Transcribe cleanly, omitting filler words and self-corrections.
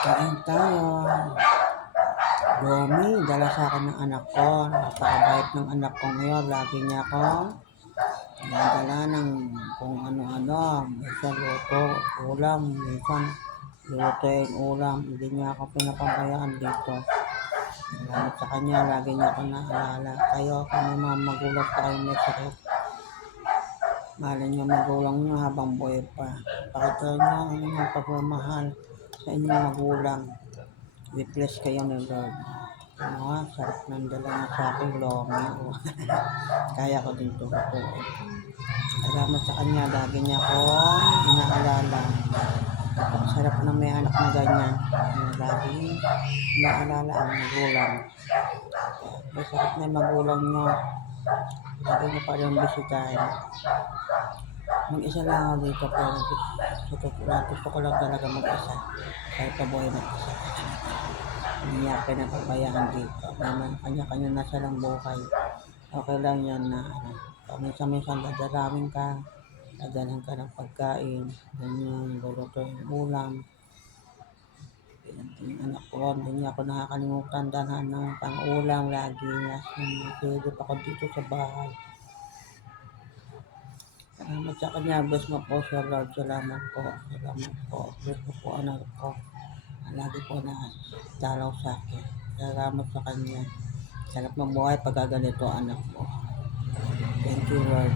Kain tayo. Lomi, dala sa akin ng anak ko. Napakabait ng anak ko ngayon. Lagi niya ako nadala ng kung ano-ano. Minsan luto, ulam. Minsan lutuin ulam. Hindi niya ako pinapabayaan dito. Salamat sa kanya. Lagi niya ako naalala. Kayo, kung mga magulang pa kayo may sakit. Mahal niyo magulang niyo habang buhay pa. Pakita niyo ang inyong pagmamahal sa inyong magulang. Replace kayo ng Lord. Sarap ng dala niya sa akin, Lomi. Kaya ko din tutuin. Salamat sa kanya, lagi niya akong inaalala. Sarap na may anak na ganyan. Lagi inaalala ang magulang. May sakit na yung magulang niyo. Lagi niyo pa rin bisitahin. Mag-isa lang ako dito, pero gusto ko lang talaga mag-isa. Kahit pabuhay mag-isa. Hindi niya pinapabayaan dito. Naman, kanya-kanya na silang buhay. Okay lang yan na paminsan-minsan dadalawin ka, dadalhan ka ng pagkain, ganyan, lulutuin ulam. Yung anak ko, hindi niya ako nakakalimutan dalhan ng pang-ulam lagi niya. Sinigip ako dito sa bahay. Salamat sa kanya, bless mo po Sir Lord, salamat po. Bless mo po anak ko. Lagi po na dalaw sa akin. Salamat sa kanya. Sarap mabuhay pag ganito anak ko. Thank you Lord.